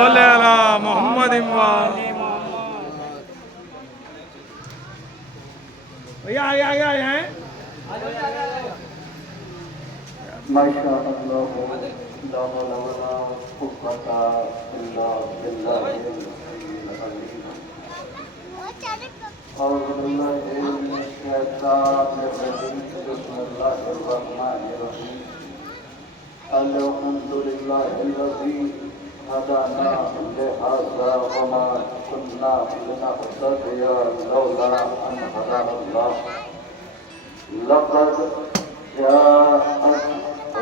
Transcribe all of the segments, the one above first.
صلی علی محمد آگے ہیں ماشاء اللہ لا حول ولا قوة إلا بالله العلي العظيم أعوذ بالله من الشيطان الرجيم بسم الله الرحمن الرحيم الحمد لله الذي هدانا لهذا وما كنا لنهتدي لولا أن هدانا الله لقد جاءت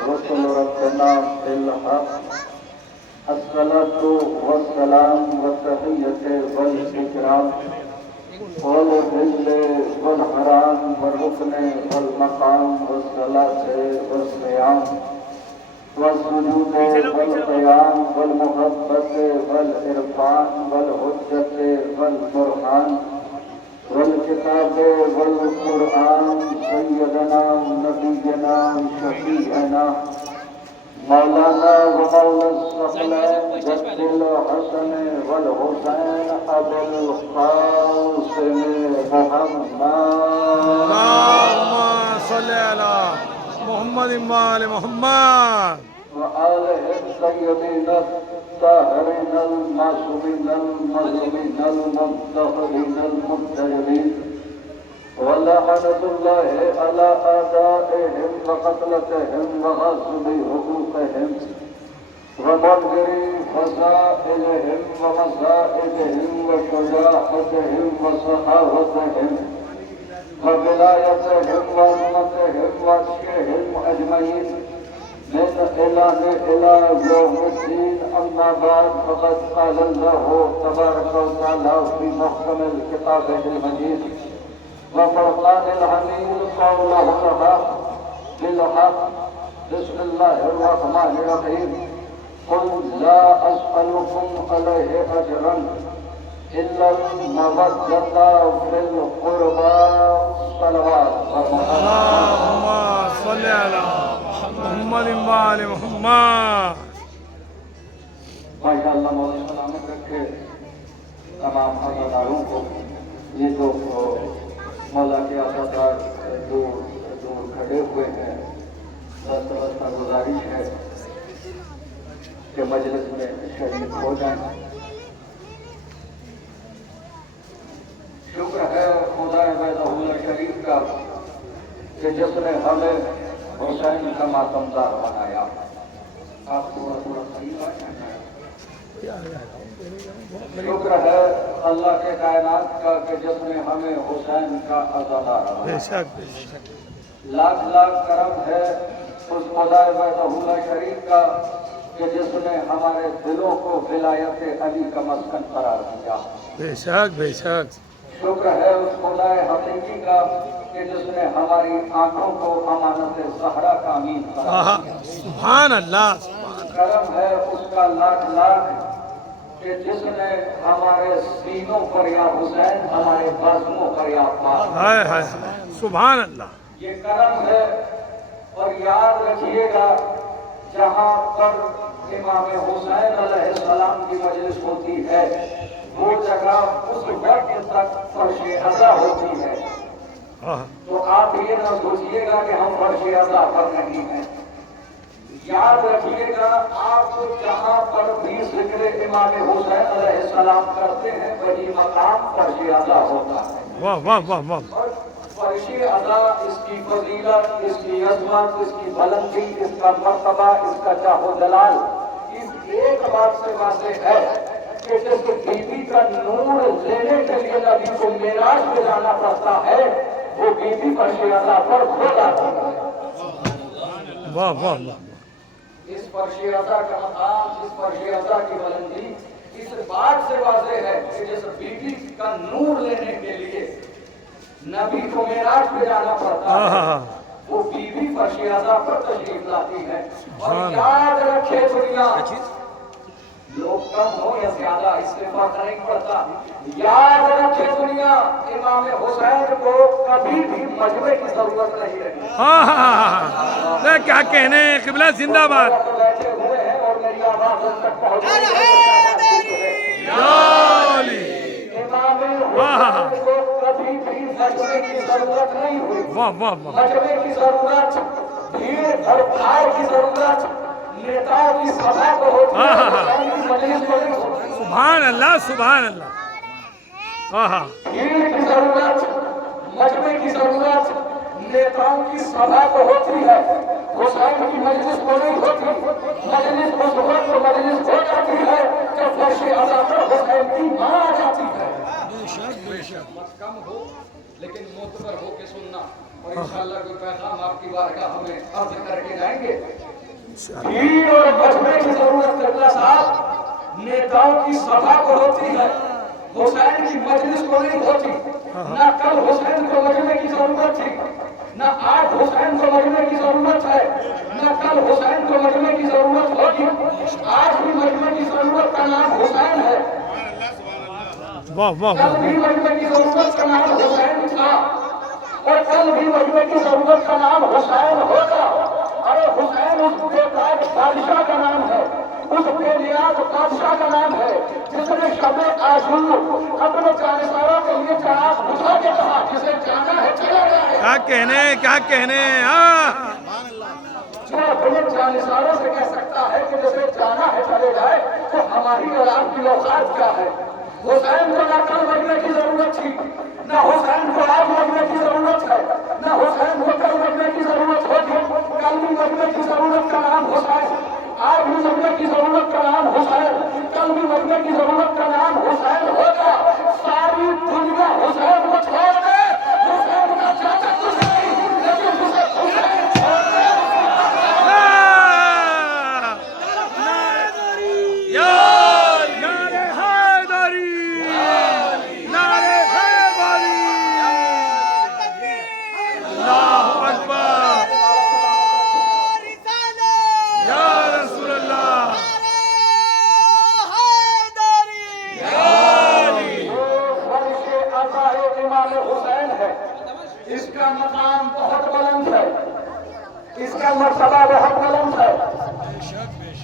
رسل ربنا بالحق الصلاة والسلام والتحية والإكرام والحل والحرام والركن والمقام والصلاة والصيام والسجود والقيام والمحبة والإرفان والحجة والبرهان والكتاب والقرآن سيدنا ونبينا شفيعنا مولانا ومولى الثقلين جد الحسن والحسين أبو القاسم محمد اللهم صل على محمد وآل محمد وآله الطيبين الطاهرين المعصومين المظلومين المنتخبين المنتجبين ولعنة الله على أعدائهم وقتلتهم وغصب حقوقهم ومنكر فسائلهم ومصائبهم وشجاعتهم وصحاوتهم وولايتهم وعظمتهم وعشقهم أجمعين من إله إلى يوم الدين أما بعد فقد قال الله تبارك وتعالى في محكم الكتاب المجيد وفرقان الحميد قوله الحق بالحق بسم الله الرحمن الرحيم قل لا أسألكم عليه أجرا إلا المودة في القربى صلوات اللهم صل على محمد وآل محمد ماشاء اللہ مولا سلامت رکھے تمام عزاداروں کو یہ جو مولا کے عزادار دور کھڑے ہوئے ہیں رستہ گزارش ہے کہ مجلس میں شریک ہو جائیں شکر ہے خدا وحدہ شریف کا کہ جس نے ہمیں حسین کا ماتمدار بنایا آپ تھوڑا قریب آ جائیں شکر ہے اللہ کے کائنات کا کہ جس نے ہمیں حسین کا عزادار بنایا لاکھ لاکھ کرم ہے اس خدا وحدہ شریف کا کہ جس نے ہمارے دلوں کو ولایت علی کا مسکن قرار دیا بے شک بے شک شکر ہے اس خدا حقیقی کا کہ جس نے ہماری آنکھوں کو امانت زہرا کا امین قرار دیا سبحان اللہ کرم ہے اس کا لاکھ لاکھ کہ جس نے ہمارے سینوں پر یا حسین ہمارے بازوؤں پر یا پاس ہائے ہائے سبحان اللہ یہ کرم ہے اور یاد رکھیے گا جہاں پر امام حسین علیہ السلام کی مجلس ہوتی ہے وہ جگہ اس وقت تک فرش عزا ہوتی ہے تو آپ یہ نہ سوچئے گا کہ ہم فرش عزا پر نہیں ہیں یاد رکھیے گا آپ جہاں پر بھی ذکر امام حسین علیہ السلام کرتے ہیں وہی مقام فرش عزا ہوتا ہے واہ واہ واہ واہ فرش عزا اس کی فضیلت اس کی عظمت اس کی بلندی اس کا مرتبہ اس کا جاہ و جلال اس ایک بات سے واضح ہے کہ جس بیوی کا نور لینے کے لیے نبی کو معراج میں جانا پڑتا ہے وہ بیوی فرش عزا پر کھو جاتی ہے واہ واہ واہ اس فرش عزا کا مقام اس فرش عزا کی بلندی اس بات سے واضح ہے کہ جس بیوی کا نور لینے کے لیے نبی کو معراج پہ جانا پڑتا ہے وہ بیوی فرش عزا پر تشریف لاتی ہے اور یاد رکھے دنیا لوگ کم ہو یا زیادہ استعفا نہیں پڑتا یاد رکھے دنیا امام حسین کو کبھی بھی مجمع کی ضرورت نہیں رہی کیا کہنے قبلہ زندہ باد بیٹھے ہوئے ہیں اور میری آواز ان تک پہنچ वाह वाह वाह मजबे की जरूरत, भीड़ और भाव की जरूरत नेताओं की सभा को होती है, नेताओं की मजलिस को नहीं होती। सुभान अल्लाह हाँ हाँ भीड़ की जरूरत, मजबे की जरूरत नेताओं की सभा को होती है, हुसैन की मजलिस को नहीं होती। मजलिस उस वक्त मजलिस हो जाती है जब फर्श अज़ा पर हुसैन की मां आ जाती है। कम हो लेकिन मोतबर हो के सुनना, और इंशाअल्लाह कोई पैगाम आपकी बारगाह में अर्ज करके जाएंगे। भीड़ और मजबे की जरूरत करना साहब नेताओं की सभा को होती है, हुसैन की मजलिस को नहीं होती। ना कल हुसैन को मजमे की जरूरत थी, ना आज हुसैन को मजमे की जरूरत है, ना कल हुसैन को मजमे की जरूरत होगी। आज भी मजमे की जरूरत का नाम हुसैन है, वाह वाह कल भी मजमे की जरूरत का नाम हुसैन था, और कल भी मजमे की जरूरत का नाम हुसैन होगा। अरे हुसैन उस बेताज बादशाह का नाम है, उस बेनियाज बादशाह का नाम है जिसने शब आशूर अपने जानसारों के लिए चराग बुझा के कहा, जिसे जाना है चला जाए। क्या कहने हाँ जो अपने जानसारों से कह सकता है कि जिसे जाना है चले जाए, तो हमारी और आपकी औकात क्या है। हुसैन को ना कल मरने की जरूरत थी, ना हुसैन को आज मरने की जरूरत है, ना हुसैन को कल मरने की जरूरत होगी। कल भी मरने की जरूरत का नाम हुसैन, आज भी मरने की जरूरत का नाम हुसैन, कल भी मरने की जरूरत का नाम हुसैन होगा। सारी दुनिया हुसैन को छोड़ दे, हुसैन का चाचा कुछ नहीं, लेकिन उसे हुसैन छोड़ दे। नारे हैदरी नारे हैदरी अल्लाहु अकबर या रसूल अल्लाह इमाम हुसैन है, इसका मकाम बहुत बुलंद है, इसका मर्तबा बहुत बुलंद है।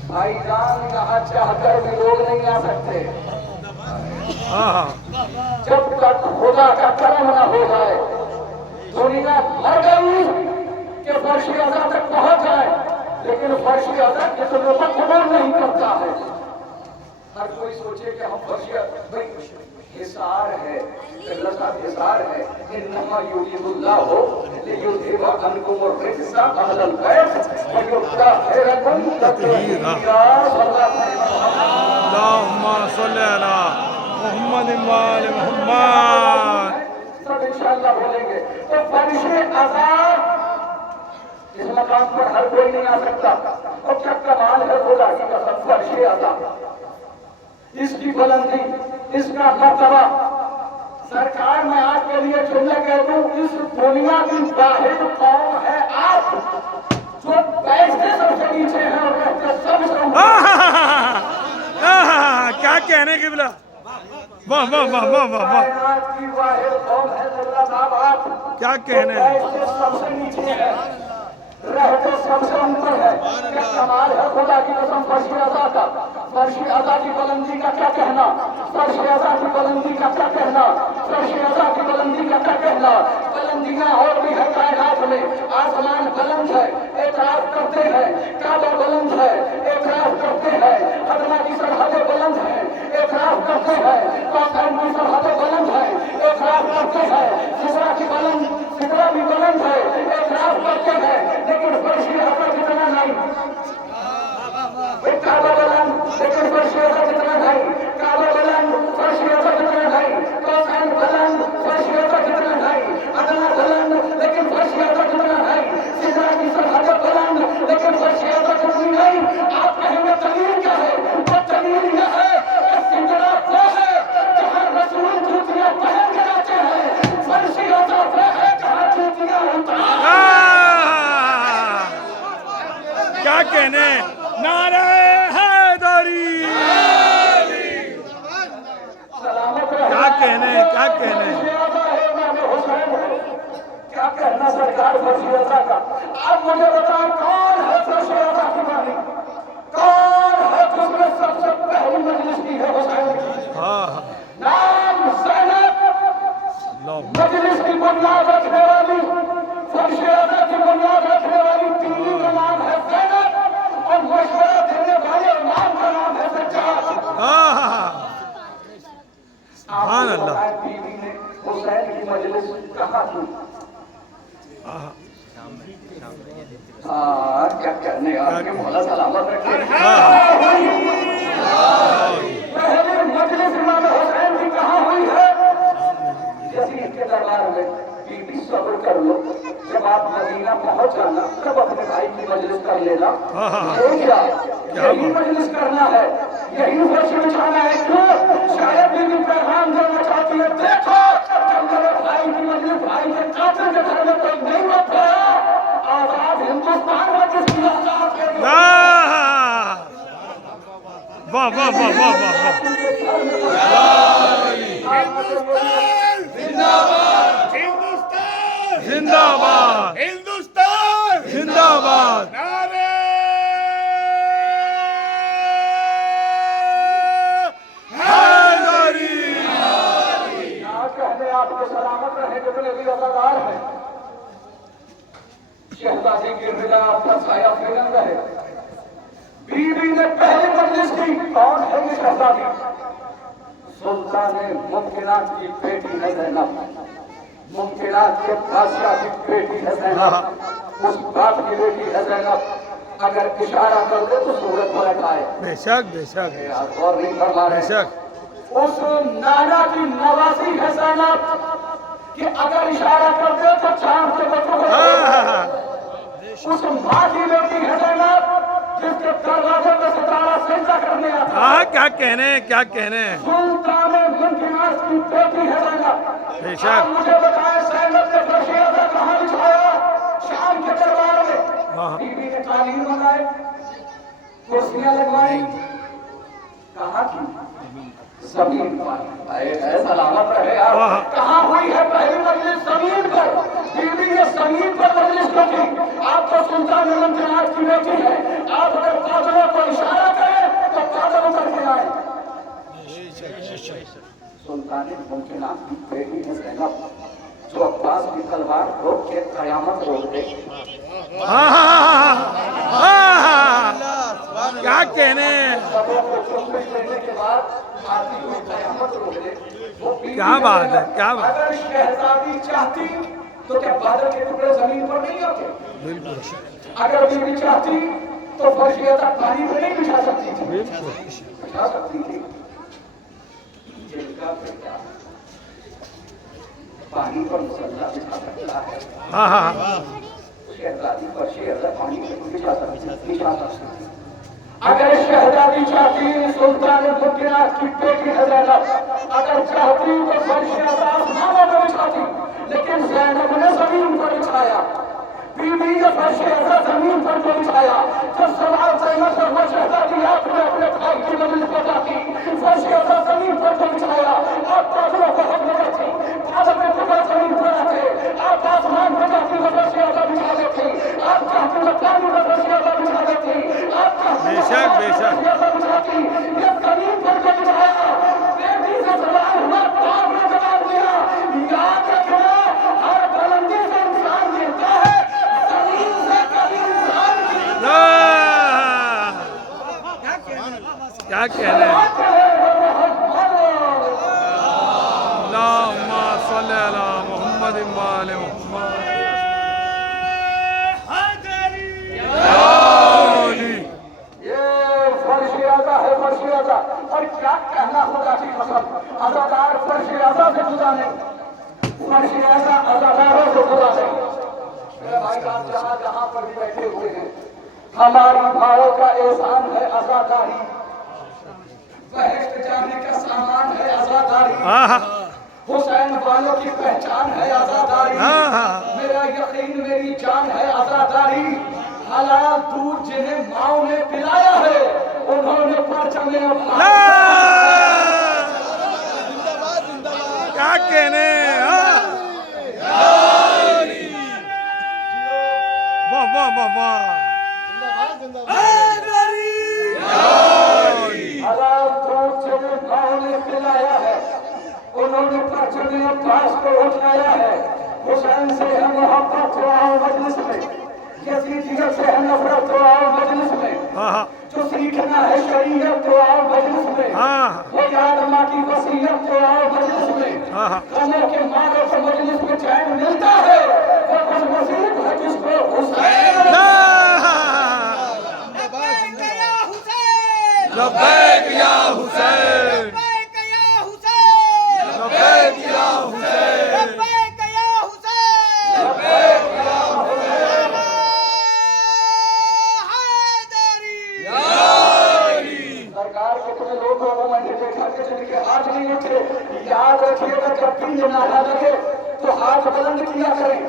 भाईजान यहाँ चाहकर भी लोग नहीं आ सकते हाँ जब तक खुदा का करम न हो जाए। दुनिया मर गई कि फर्श अज़ा तक पहुंच जाए, लेकिन फर्श अज़ा कितने तक कबूल नहीं करता है। हर कोई सोचे कि हम फर्श भाई हिसार है, हिसार है, इन्नमा युरीदुल्लाहु लियुज़हिबा अन्कुम अर्रिज्सा अहलल बैत व युत्तहिरकुम तत्हीरा। अल्लाहुम्मा सल्ली अला मुहम्मद व आले मुहम्मद। सब इंशाअल्लाह बोलेंगे। तो फर्श अज़ा इस मकाम पर हर कोई नहीं आ सकता, और क्या कमाल है खुदा की कसम। फर्श अज़ा, इसकी बुलंदी, इसका मर्तबा। सरकार मैं आपके लिए जुमला कह दूं, इस दुनिया की वाहिद कौम है आप जो पैसे सबसे नीचे हैं और कहते सबसे ऊपर। क्या कहने की बिला वाह वाह वाह वाह वाह वाह कायनात की वाहिद कौम है अल्लाह साहब आप, क्या कहने पैसे सबसे नीचे है, रहते सबसे ऊपर है। क्या कमाल है खुदा की कसम। फर्श अज़ा का, फर्श अज़ा की बुलंदी का क्या कहना, फर्श अज़ा की बुलंदी का क्या कहना, फर्श अज़ा की बुलंदी का क्या कहना। बुलंदियां और भी है कायनात में, आसमान बुलंद है, एतराफ करते हैं, काबा बुलंद है, एतराफ करते हैं, अदना की सरहदें बुलंद है, एतराफ करते हैं, कौसैन की सरहदें बुलंद है, एतराफ करते हैं, सिदरा की बुलंद, सिदरा भी बुलंद है, एतराफ करते हैं, लेकिन फर्श अज़ा कितना नहीं। काबा बुलंद लेकिन फर्श अज़ा कितना नहीं, काबा बुलंद फर्श अज़ा कितना नहीं, कौसैन बुलंद फर्श अज़ा कितना नहीं, अदना बुलंद लेकिन फर्श अज़ा कितना नहीं, सिदरा की सरहदें बुलंद लेकिन फर्श अज़ा कितनी नहीं। आप कहेंगे दलील क्या है, तो दलील यह है कि सिदरा वो है जहाँ रसूल जूतियां पहन के आते हैं, फर्श अज़ा वो है जहाँ जूतियां उतार। क्या कहने नारे हैदरी क्या कहने क्या कहना सरकार फर्श अज़ा का। अब मुझे बताओ कौन है फर्श अज़ा की मालिक, कौन है जिसने सबसे पहली मजलिस की है हुसैन की। हाँ नाम ज़ैनब, मजलिस की बुनियाद रखने वाली یہی مجلس کرنا ہے، یہی فرش بچھانا ہے. کیوں؟ شاید بھی پیغام دینا چاہتی ہے. دیکھو جب میرے بھائی کی مجلس بھائی کے قاتل کے گھر میں کوئی نہیں ہوتا، آزاد ہندوستان میں کس کی آزاد ہے؟ واہ واہ واہ واہ واہ. زندہ باد ہندوستان زندہ باد. نعرے حیدری. کہنے آپ کو سلامت رہے جتنے بھی وفادار ہیں. شہزادی کی رضا آپ کا سایہ فیلن رہے. بیوی نے پہلی مجلس کی. کون ہے یہ شہزادی؟ سلطان ممکنات کی بیٹی ہے زینب. ممکنات کے بادشاہ کی بیٹی ہے زینب. اس باپ کی بیٹی ہے زینب. اگر اشارہ کر دے تو صورت پلٹ آئے. بے شک بے شک غور نہیں فرما بے رہے. شک. اس نانا کی نوازی ہے زینب کہ اگر اشارہ کر دے تو چاند کے بچوں کو. اس ماں کی بیٹی ہے زینب جس کے دروازے میں ستارہ سجدہ کرنے آتا. ہاں کیا کہنے کیا کہنے. سلطان ممکنات کی بیٹی ہے زینب. بے شک. آپ مجھے بتائیں زینب نے فرش عزا کہاں بچھایا؟ شام کے دربار میں. بیوی نے قالین بنائے، کرسیاں لگوائی. کہاں کی؟ زمین پر. اے سلامت رہے آپ. کہاں ہوئی ہے پہلی مجلس؟ زمین پر. بیوی نے زمین پر مجلس کو کی. آپ تو سلطان ممکنات کی بیٹی ہے. آپ اگر بادلوں کو اشارہ کریں تو بادل اتر کے آئے. سلطان ممکنات کی بیٹی ہے زینب جو عباس کی تلوار روک کے قیامت روک دے. کیا کہنے. کیا بات ہے کیا بات. اگر شہزادی چاہتی تو کیا بادل کے ٹکڑے زمین پر نہیں ہوتے؟ بالکل اگر بیوی چاہتی تو فرش عزا پانی پہ نہیں بچھا سکتی تھی. بالکل. بچھا سکتی تھی. جن کا بیٹا پانی پر مسلح بچھا سکتا ہے، ہاں ہاں. شہزادی فرش عزا پانی پہ نہیں بچھا سکتی تھی. اگر شہزادی چاہتی سلطان ممکنات کی بیٹی ہے زینب، اگر چاہتی تو فرش عزا آسمانوں میں بچھاتی. لیکن زینب نے زمین پر بچھایا. بیوی نے فرش عزا زمین پر بچھایا. جب سوال زینب سے وہ شہزادی آپ نے اپنے بھائی کی مجلس کو جاتی فرش عزا زمین پر بچھایا. آپ بادلوں کو حق میں رکھتی، بادل میں ٹکڑے زمین پر آتے. آپ آسمان پر جاتی تو فرش عزا بچھا دیتی. آپ چاہتی تو پانی پر فرش عزا بچھا دیتی. آپ بے شک بے شک. یہ زمین پر جو بچھایا. بیٹی سے سوال ہوا تو آپ نے جواب دیا. یاد رکھنا ہر بلندی سے انسان گرتا ہے، زمین سے کبھی انسان گرتا کیا کہنے. اللہم صلی علی محمد و آل محمد. اور کیا کہنا خدا کی قسم. عزادار فرش عزا سے جدا نہیں، فرش عزا عزاداروں سے جدا نہیں. میرے بھائی آپ جہاں جہاں پر بھی بیٹھے ہوئے ہیں، ہماری بھاؤں کا احسان ہے عزاداری. بہشت جانے کا سامان ہے عزاداری. حسین والوں کی پہچان ہے عزاداری. میرا یقین میری جان ہے عزاداری. حلال دودھ جنہیں ماؤں نے پلایا ہے انہوں نے پرچم کیا کہنے. واہ واہ واہ واہ. حلال دودھ جنہیں ماؤں نے پلایا ہے انہوں نے پرچم عباس کو اٹھایا ہے. حسین سے ہے محبت تو آؤ مجلس میں، یزیدیت سے ہے نفرت تو آؤ مجلس میں. جو سیکھنا ہے شریعت تو آؤ مجلس میں، وہ یاد ماں کی وصیت تو آؤ مجلس میں. غموں کے ماروں کو مجلس میں چین ملتا ہے، وہ کچھ نصیب ہے جس کو حسین. لبیک یا حسین. لبیک یا حسین. لبیک یا حسین. لبیک یا حسین. لبیک یا حسین. حیدری. یا के जिनके हाथ नहीं उठे, याद रखिएगा जब भी ये नारा लगे तो हाथ बुलंद किया करें।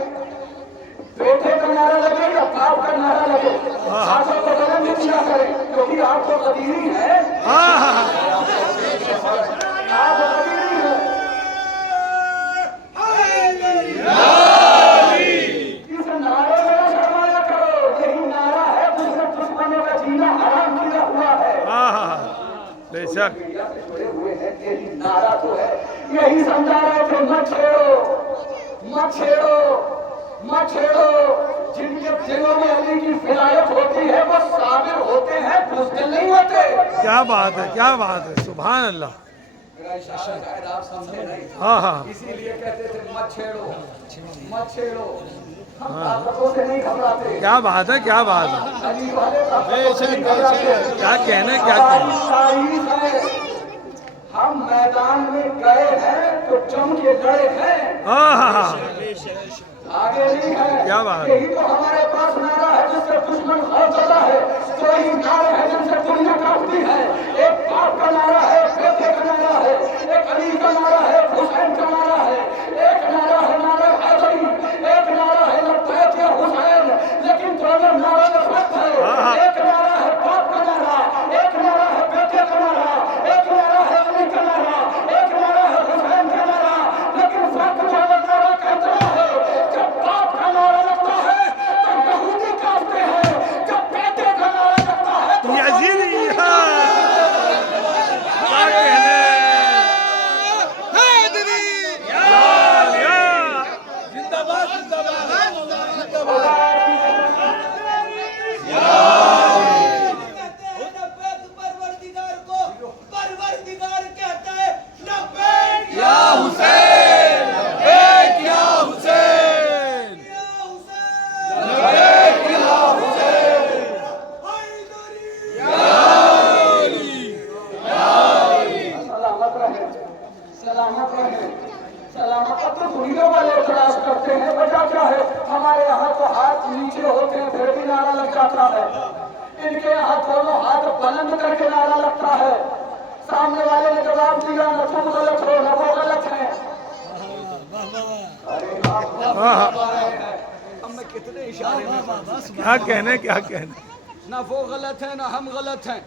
बेटे का नारा लगे या बाप का नारा लगे, हाथों को बुलंद किया करें, क्योंकि आप तो कदीरी है, आप कदीरी है। इस नारे में न शर्माया करो, यही नारा है जिसने दुश्मनों का जीना हराम किया हुआ है। बेशक मीडिया से जुड़े हुए हैं, यही नारा तो है, यही समझा रहे थे मत छेड़ो, मत छेड़ो, मत छेड़ो। जिनके दिलों में अली की विलायत होती है वो साबिर होते हैं, बुज़दिल नहीं होते। क्या बात है, क्या बात है, सुभान अल्लाह। मेरा इशारा शायद आप समझे नहीं, हाँ इसीलिए कहते थे मत छेड़ो, मत छेड़ो। हम ताकतों से नहीं घबराते, क्या बात है, क्या बात है, अली वाले ताकतों से नहीं घबराते। क्या कहने, क्या हमारी कहने। तारीफ है, हम मैदान में गए हैं तो जम के लड़े हैं, आगे नहीं है। क्या बात है। यही तो हमारे पास नारा है जिससे दुश्मन खौफजदा है, तो यही नारे है जिनसे दुनिया कांपती है। एक बाप का नारा है, बेटे का नारा है, एक अली का नारा है, हुसैन का नारा है, एक नारा है नारा हैदरी, एक नारा है लब्बैक या हुसैन, लेकिन दोनों नारों में फर्क है। एक नारा है बाप का नारा, एक नारा है बेटे का नारा, एक नारा है अली का नारा, एक नारा है हुसैन का नारा, लेकिन फर्क दोनों नारा का इतना है, जब बाप का नारा लगता है तो यहूदी कांपते हैं, जब बेटे का नारा लगता है तो यजीदी, क्या कहने। परवरदिगार को परवरदिगार कहता है, लब्बैक या हुसैन, लब्बैक या हुसैन, या हुसैन, लब्बैक या हुसैन, हैदरी सलामत रहे, सलामत रहे, सलामत। अब तो दुनिया वाले इतराज करते हैं, वजह क्या है? हमारे यहाँ तो हाथ नीचे होते हैं फिर भी नारा लग जाता है, इनके यहाँ दोनों हाथ बुलंद करके नारा लगता है। सामने वाले ने जवाब दिया, न तुम गलत हो न वो गलत है। अरे हम में कितने इशारे में क्या कहने, क्या कहने। ना वो गलत है ना हम गलत हैं।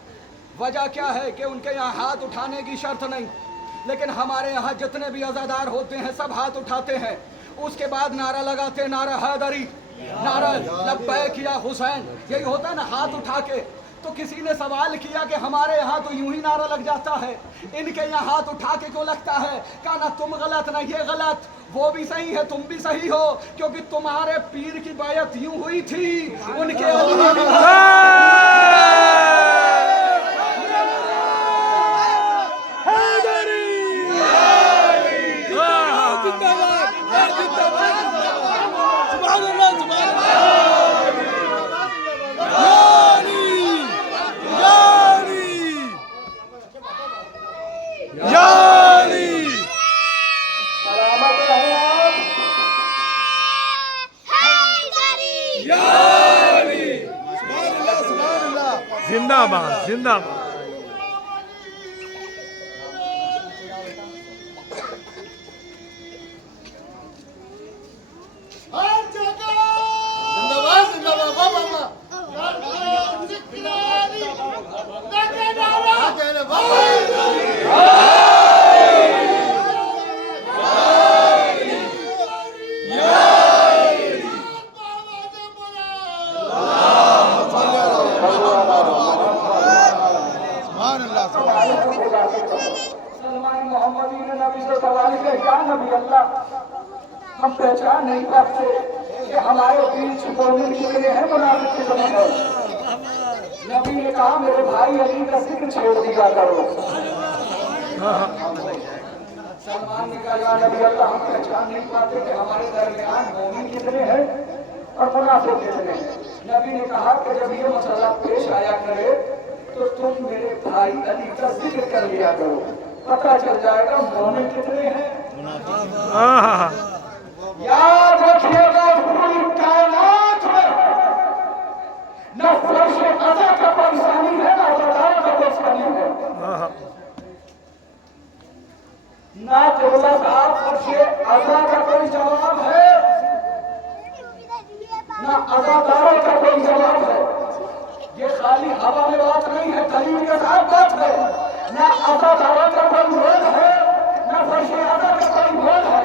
वजह क्या है कि उनके यहाँ हाथ उठाने की शर्त नहीं, लेकिन हमारे यहाँ जितने भी अज़ादार होते हैं सब हाथ उठाते हैं, उसके बाद नारा लगाते हैं, नारा हैदरी, नारा लब्बैक या हुसैन, यही होता है ना हाथ उठा के। तो किसी ने सवाल किया कि हमारे यहाँ तो यूं ही नारा लग जाता है, इनके यहाँ हाथ उठा के क्यों लगता है? कहा ना तुम गलत ना ये गलत, वो भी सही है तुम भी सही हो, क्योंकि तुम्हारे पीर की बैयत यूं हुई थी, उनके जिंदाबाद, जिंदाबाद। हर जगह जिंदाबाद जिंदाबाद बाबा सलमान मोहम्मदी ने नबी से सवाल किया, क्या नबी अल्लाह, हम पहचान नहीं पाते कि हमारे बीच मोमिन कितने हैं, मुनाफिक कितने हैं। नबी ने कहा, मेरे भाई अली का जिक्र छोड़ दिया करो। सलमान ने कहा, या नबी अल्लाह, हम पहचान नहीं पाते कि हमारे दरमियान मोमिन कितने हैं और मुनाफिक कितने हैं। नबी ने कहा कि जब ये मसला पेश आया करे तो तुम मेरे भाई अली का जिक्र कर लिया करो, पता चल जाएगा मोमिन कितने हैं। याद रखिएगा, पूरी कायनात में न फर्श अज़ा का परेशानी है, न ज़लाल का परेशानी है। ना क़िबला साहब फर्शे अज़ा का कोई जवाब है, ना अज़ादारों का कोई जवाब है। ये खाली हवा में बात नहीं है, दलील के साथ बात है। ना अज़ादारों का कोई रोल है, ना फर्शे अज़ा का कोई रोल है।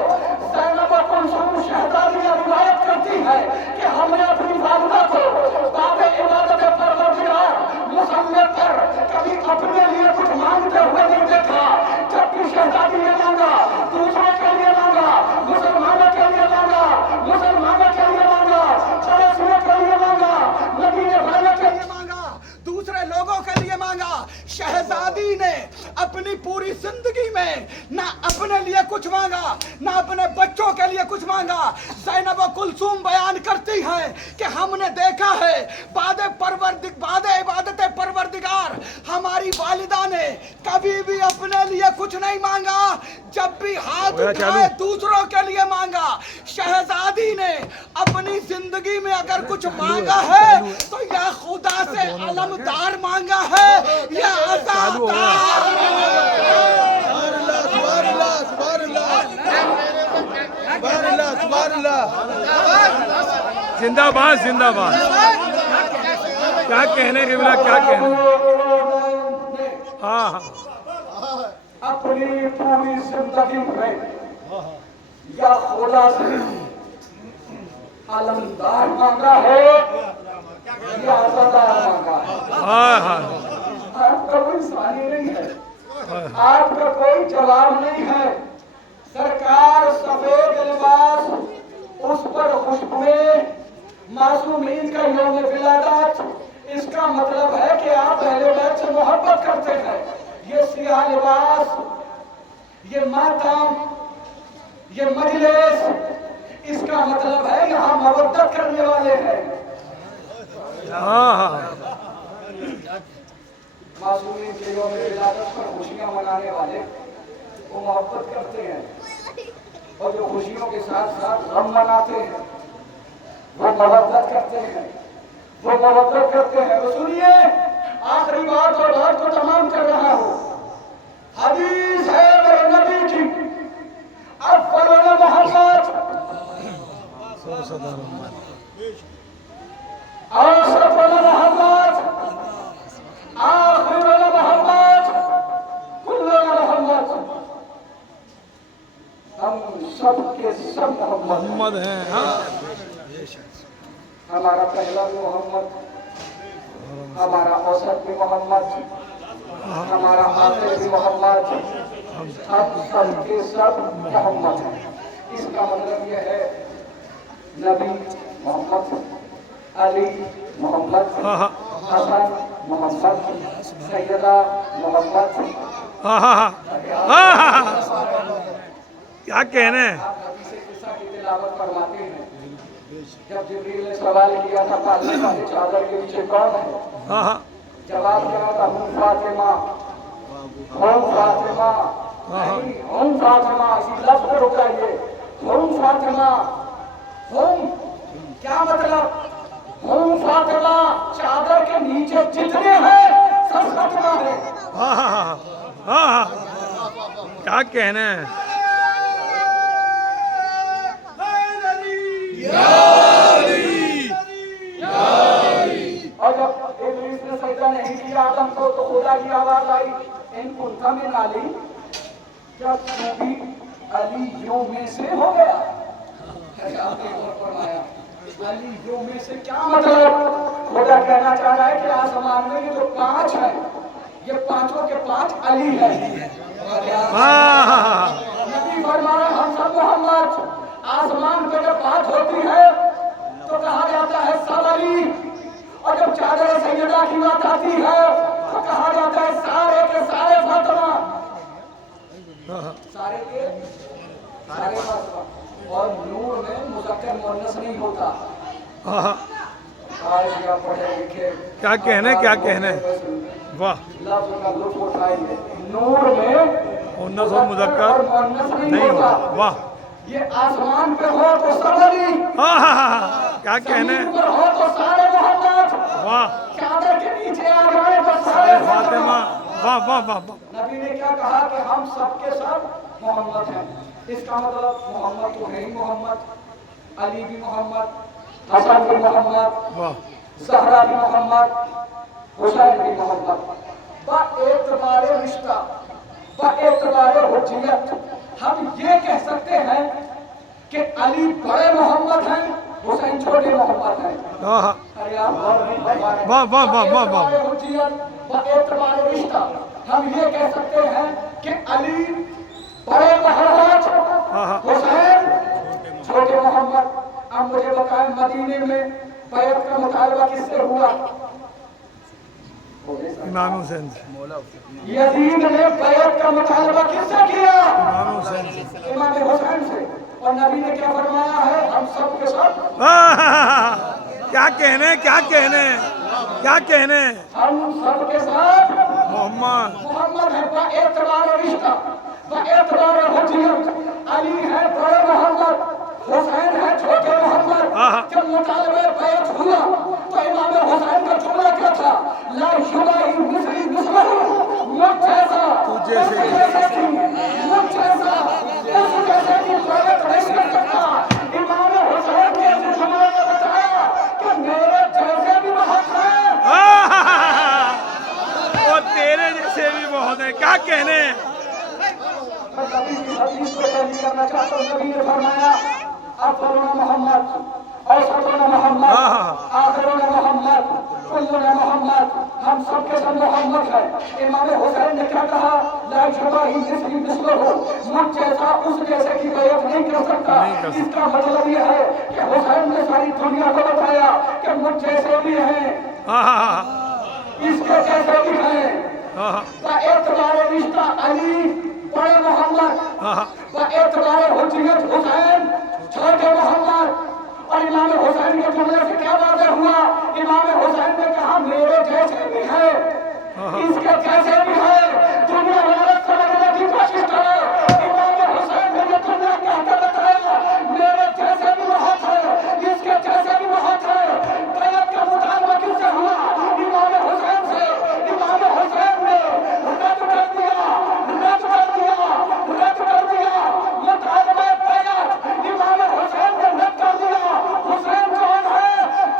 ज़ैनब कुलसूम शहज़ादियाँ रिवायत करती है कि हमने अपनी वालिदा को बाबे इबादत परवरदिगार मुसम्मे पर कभी अपने लिए कुछ मांगते हुए नहीं देखा। जब भी शहज़ादी ने मांगा, दूसरों के लिए मांगा, मुसलमानों के लिए मांगा, मुसलमानों के लिए मांगा, पड़ोसियों के लिए मांगा, मदीने वालों के लिए मांगा, दूसरे लोगों के लिए मांगा। शहज़ादी ने अपनी पूरी जिंदगी में ना अपने लिए कुछ मांगा, ना अपने बच्चों के लिए कुछ मांगा। ज़ैनब कुलसूम बयान करती हैं कि हमने देखा है बाद इबादत परवरदिगार हमारी वालिदा ने कभी भी अपने लिए कुछ नहीं मांगा, जब भी हाथ उठाए दूसरों के लिए मांगा। शहज़ादी ने अपनी जिंदगी में अगर कुछ मांगा है तो या खुदा से अलमदार मांगा है या जिंदाबाद जिंदाबाद। क्या कहने क़िबला, क्या कहने। हाँ अपनी पूरी जिंदगी में या खुदा से अलमदार मांगा है या अज़ादार मांगा है। हाँ आपका कोई सानी नहीं है, आपका कोई जवाब नहीं है। सरकार सफेद लिबास, उस पर खुशबुएं, मासूमीन का यौम विलादत, इसका मतलब है कि आप अहले बैत से मोहब्बत करते हैं। ये सियाह लिबास, ये मातम, ये मजलिस, इसका मतलब है यहाँ मवद्दत करने वाले हैं। मासूमीन के यौम विलादत पर खुशियां मनाने वाले वो मोहब्बत करते हैं, और जो खुशियों के साथ साथ गम मनाते हैं वो मवद्दत करते हैं, वो मवद्दत करते हैं। तो सुनिए, आखिरी बात और बात को तमाम कर रहा हूँ। हदीस है मेरे नबी की, अफ़्ज़ल मोहम्मद, अशरफ मोहम्मद, आखिर मोहम्मद, कुल्ल मोहम्मद, हम सब के सब मोहम्मद हैं। हाँ हमारा पहला भी मोहम्मद, हमारा औसत भी मोहम्मद, हमारा आखिर भी मोहम्मद, हम सब के सब मोहम्मद हैं। इसका मतलब यह है नबी मोहम्मद, अली मोहम्मद, हसन मोहम्मद, सैयदा मोहम्मद। क्या कहने। आप नबी से किस्सा की तिलावत फरमाते हैं। जब जिब्रील ने सवाल किया था पालने वाले चादर के नीचे कौन है, जवाब क्या था, हूँ फातिमा, हूँ फातिमा, नहीं हूँ फातिमा, इसी लफ्ज़ पर रुकाइए, हूँ फातिमा, हूँ क्या मतलब, हूँ फातिमा, चादर के नीचे जितने हैं सब फातिमा है। क्या कहने। और जब इब्लीस ने सजदा नहीं किया आदम को, तो खुदा की आवाज आई, इन कुंथा में नाली, क्या तू भी अलीयों में से हो गया। आपने एक और फरमाया, अलीयों में से क्या मतलब, खुदा कहना चाह रहा है कि आसमान में ये जो पांच है, ये पांचों के पांच अली है। नबी फरमाया हम सब मोहम्मद। आसमान पे जब बात होती है तो कहा जाता है सब अली, और जब चादर सैयदा की बात आती है तो कहा जाता है सारे के सारे फातिमा, सारे के सारे फातिमा। और नूर में मुज़क्कर मुअन्नस नहीं होता। आज या पढ़े लिखे क्या कहने, क्या कहने। वाह, लफ्ज़ का लुत्फ़ उठाइए। नूर में मुअन्नस और मुज़क्कर मुअन्नस नहीं होता। वाह, ये आसमान पे हो तो सब अली, क्या कहने। ज़मीन पर हो तो सारे मोहम्मद, वाह, चादर के नीचे आ जाए तो सारे फातिमा। वाह वाह वाह वाह। नबी नबी ने क्या कहा कि हम सब के सब मोहम्मद हैं। इसका मतलब मोहम्मद तो है ही मोहम्मद, अली भी मोहम्मद, हसन भी मोहम्मद, वाह ज़हरा भी मोहम्मद, हुसैन भी मोहम्मद। बाएतबारे रिश्ता, बाएतबारे हुज्जियत हम ये कह सकते हैं कि अली बड़े मोहम्मद हैं, हुसैन छोटे मोहम्मद हैं। आहा, अरे आप गौर नहीं फरमा रहे। वाह वाह वाह वाह वाह बाएतबारे हुज्जियत, बाएतबारे रिश्ता हम ये कह सकते हैं कि अली बड़े मोहम्मद, आहा, हुसैन छोटे मोहम्मद। अब मुझे बताएं मदीने में बैत का मुतालबा किससे हुआ? इमाम हुसैन से, यजीद ने बैत का मुतालबा किससे किया? इमाम हुसैन से। इमाम हुसैन से। और नबी ने क्या फरमाया है? हम सब के सब आहा, क्या कहने, क्या कहने, क्या कहने, हम सब के साथ मोहम्मद। मोहम्मद है। बाएतबार रिश्ता, बाएतबार हुज्जियत अली है बड़े मोहम्मद, हुसैन है छोटे मोहम्मद। आहा। जब मुतालबे बैत हुआ तो इमाम हुसैन का जुमला क्या था? ला युबाही मिस्री मिस्लहु, मुझ जैसा तुझ जैसे उस जैसे की, मुझ जैसा उस जैसे की बैत नहीं कर सकता। इमाम हुसैन ने इस जुमले में बताया कि मेरे जैसे भी बहुत हैं आहा, और तेरे जैसे भी बहुत है, क्या कहने। मैं नबी की हदीस को पेश करना चाहता हूँ। नबी ने फरमाया अफदलुना मोहम्मद, औसतुना मोहम्मद, आखिरुना मोहम्मद, कुल्लुना मोहम्मद। हम सब के सब मोहम्मद हैं। इमाम हुसैन ने क्या कहा? ला युबाही मिस्ली मिस्लहु, मुझ जैसा उस जैसे की बैत नहीं कर सकता। इसका मतलब यह है कि हुसैन ने सारी दुनिया को बताया कि मुझ जैसे भी हैं, आहा, इसके जैसे भी हैं। आहा, बाएतबारे रिश्ता अली बड़े मोहम्मद, आहा, बाएतबारे हुज्जियत हुसैन छोटे मोहम्मद। और इमाम हुसैन के जुमले से क्या वाज़ेह हुआ? इमाम हुसैन ने कहा मेरे जैसे भी है, इसके जैसे भी है। दुनिया वाले समझने की कोशिश करो। इमाम हुसैन ने जो जुमला कहकर बताया मेरे जैसे भी बहुत है, इसके जैसे भी बहुत है। बैत का मुतालबा किससे हुआ? इमाम हुसैन से। इमाम हुसैन ने रद्द कर दिया, रद्द कर दिया, रद्द कर दिया मुतालबा बैत। इमाम हुसैन ने रद्द कर दिया। हुसैन कौन है?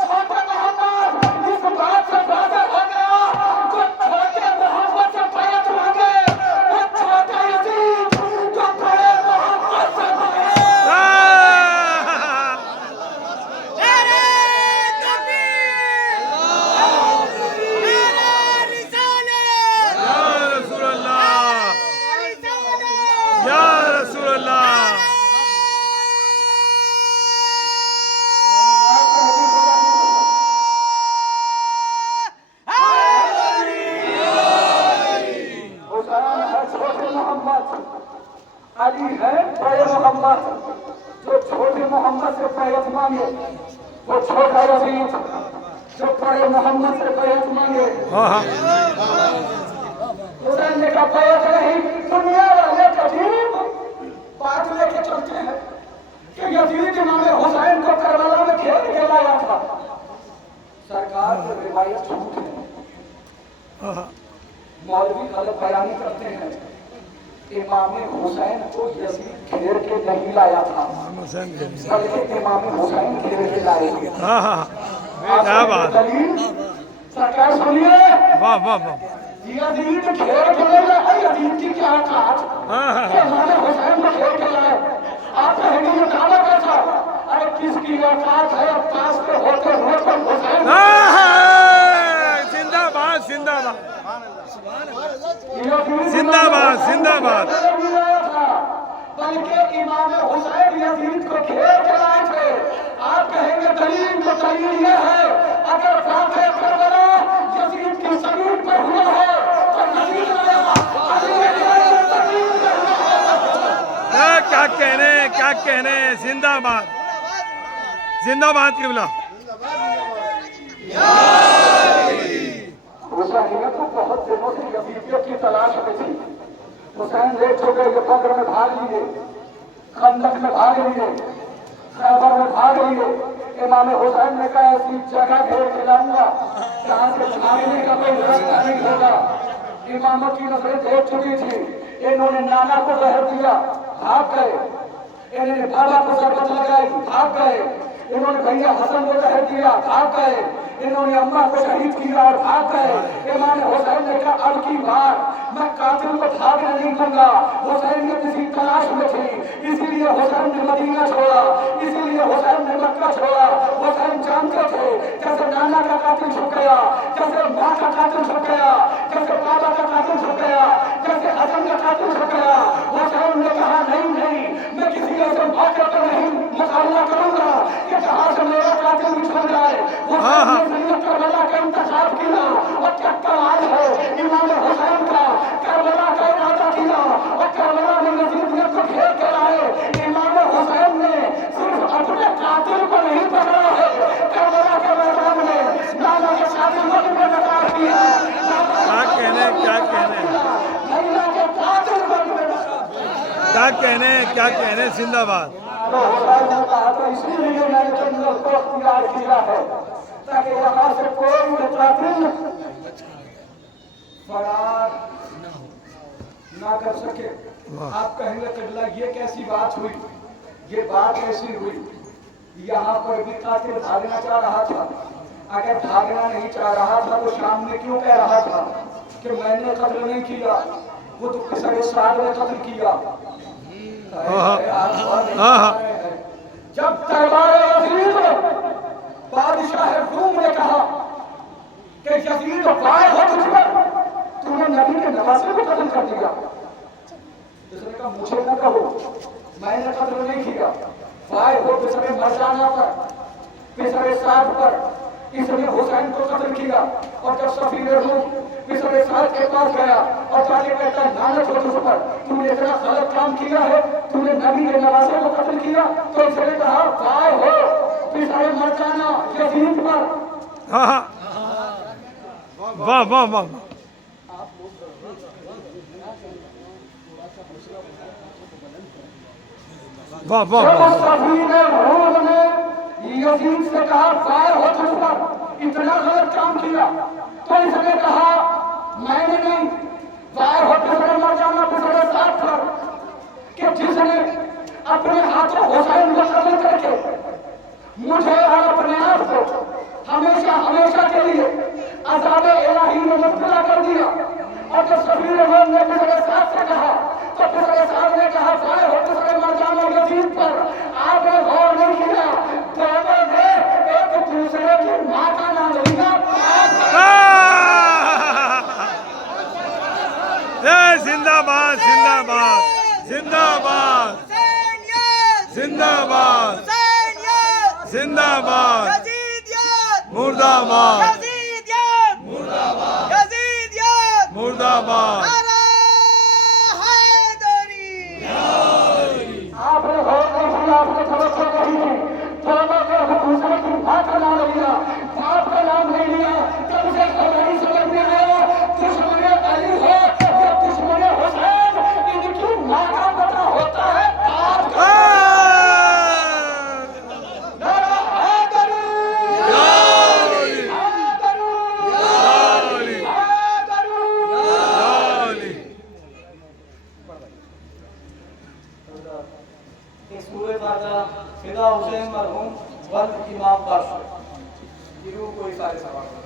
छोटे मोहम्मद। इस बात से वाज़ेह हो गया जो छोटे मोहम्मद से बैत मांगे वो छोटा यजीद जो बड़े मोहम्मद से मांगे। आहा, नारे तकबीर, नारे रिसालत, या रसूल अल्लाह, रिसालत। या रसूल अल्लाह। हुसैन है छोटे मोहम्मद, अली है बड़े मोहम्मद। जो छोटे मोहम्मद से बैत मांगे वो छोटा यजीद, जो बड़े मोहम्मद से बैत मांगे। आहा, हुसैन ने कहा बैत नहीं। दुनिया वाले अजीब बात लेके चलते हैं कि यजीद इमाम हुसैन को करबला में घेर के लाया था। सरकार की रिवायत झूठ है। आहा, मौलवी गलत बयानी करते हैं। इमाम हुसैन को यजीद घेर के नहीं लाया था, इमाम हुसैन के। बल्कि इमाम हुसैन घेर के लाए थे। आहा, क्या बात, दलील सरकार सुनिए। वाह वाह वाह। यजीद घेर के नहीं लाया। यजीद की क्या औकात आहा, कि इमाम हुसैन को घेर के लाए? आप कहेंगे ये दावा कैसा? अरे किसकी औकात है अब पास पे होते हुए तो हुसैन आहा, जिंदाबाद जिंदाबाद जिंदाबाद जिंदाबाद। बल्कि इमाम हुसैन यजीद को घेर के लाए थे। आप कहेंगे दलील, तो दलील ये है अगर वाक़या करबला यजीद की ज़मीन पर हुआ है तो दलील आया अली की ज़मीन पर हुआ है। क्या कहने, क्या कहने। जिंदाबाद जिंदाबाद किबला। हुसैनियत तो बहुत दिनों से यजीदियत की तलाश में थी। हुसैन लेट हो गए, बद्र में भाग लिए, खंदक में भाग लिए, खैबर में भाग लिए। इमाम हुसैन ने कहा ऐसी जगह घेर के लाऊंगा जहाँ से भागने का कोई रास्ता नहीं होगा। इमामत की नजरें देख चुकी थी। इन्होंने नाना को जहर दिया, भाग गए। इन्होंने बाबा को शरबत लगाई, भाग गए। इन्होंने भैया हसन को जहर दिया, भाग गए। इन्होंने अम्मा को शहीद किया और भाग गए। इमाम हुसैन ने कहा अब की बार मैं कातिल को भागने नहीं दूंगा। हुसैन ने किसी तलाश में थी, इसीलिए हुसैन ने मदीना छोड़ा, इसीलिए हुसैन ने मक्का छोड़ा। हुसैन जानते थे कैसे नाना का कातिल छुप गया, कैसे माँ का कातिल छुप गया, कैसे बाबा का कातिल छुप गया, कैसे हसन का कातिल छुप गया। हुसैन ने कहा नहीं नहीं, मैं किसी ऐसे मौके पर नहीं मुकाबला करूंगा कि जहां से मेरा कातिल भी छुप जाए। हुसैन ने करबला का इंतखाब किया और क्या कमाल है इमाम हुसैन का, करबला का इरादा किया और करबला में यजीदियत को घेर कर आए। इमाम हुसैन ने सिर्फ अपने कातिल को नहीं पकड़ा है, करबला के मैदान में नाना के कातिल को भी बेनकाब किया। क्या कहने नाना के कातिल को भी बेनकाब किया। क्या कहने जिंदाबाद। तो हुसैन ने कहा तो इसीलिए मैंने जन्नत को इख्तियार किया है ताकि यहाँ से कोई मुकातिल फरार ना कर सके। आप कहेंगे कबला ये कैसी बात हुई, ये बात ऐसी हुई, यहाँ पर भी कातिल भागना चाह रहा था। अगर भागना नहीं चाह रहा था तो शाम में क्यों कह रहा था कि मैंने कत्ल नहीं किया, वो तो किसी साथ ने कत्ल किया। जब दरबार यजीद बादशाह रूम ने कहा कि यजीद वार हो तुझ पर, तूने नबी के नवासे को कत्ल कर दिया। उसने कहा मुझे न कहो, मैंने कत्ल नहीं किया। वार हो पिछले मरजाना पर, पिछले साथ पर, इसने हुसैन को कत्ल किया। और जब सफीर रूम पिछले साथ के पास गया और जाके कहता लानत हो तुझ पर, तूने इतना गलत काम किया है, तूने नबी के नवासे को कत्ल किया। तो इसने कहा वार हो पिछले मरजाना यजीद पर। वाह वाह वाह। वाह वाह वाह। सफीर रूम ने यजीद से कहा वार हो तुझ पर, इतना गलत काम किया। तो इसने कहा मैंने नहीं, वार हो पिछले मरजाना पिछले साथ पर कि जिसने अपने हाथों हुसैन को कत्ल करके मुझे और अपने आप को हमेशा हमेशा के लिए अज़ाब इलाही में मुब्तला कर दिया। और जब सफीर रूम ने पिछले साथ से कहा तो पिछले साथ ने कहा वार हो पिछले मरजाना यजीद पर। आपने गौर नहीं किया, दोनों ने एक दूसरे की मां का नाम लिया। जिंदाबाद जिंदाबाद जिंदाबाद जिंदाबाद जिंदाबाद मुर्दाबाद मुर्दाबाद। आपने गौर नहीं किया, आपने तवज्जो नहीं की, दोनों ने एक दूसरे की मां का नाम लिया, बाप का नाम नहीं लिया। तब से नहीं समझ में आया दुश्मन अली हो या दुश्मन हुसैन, इनकी मां का पता होता है बाप का। नारा हैदरी, हैदरी, हैदरी, हैदरी। इस पूरे ताजा फिदा हुसैन मरहूम वल्द इमाम बख्श, ये कोई सारे सवाल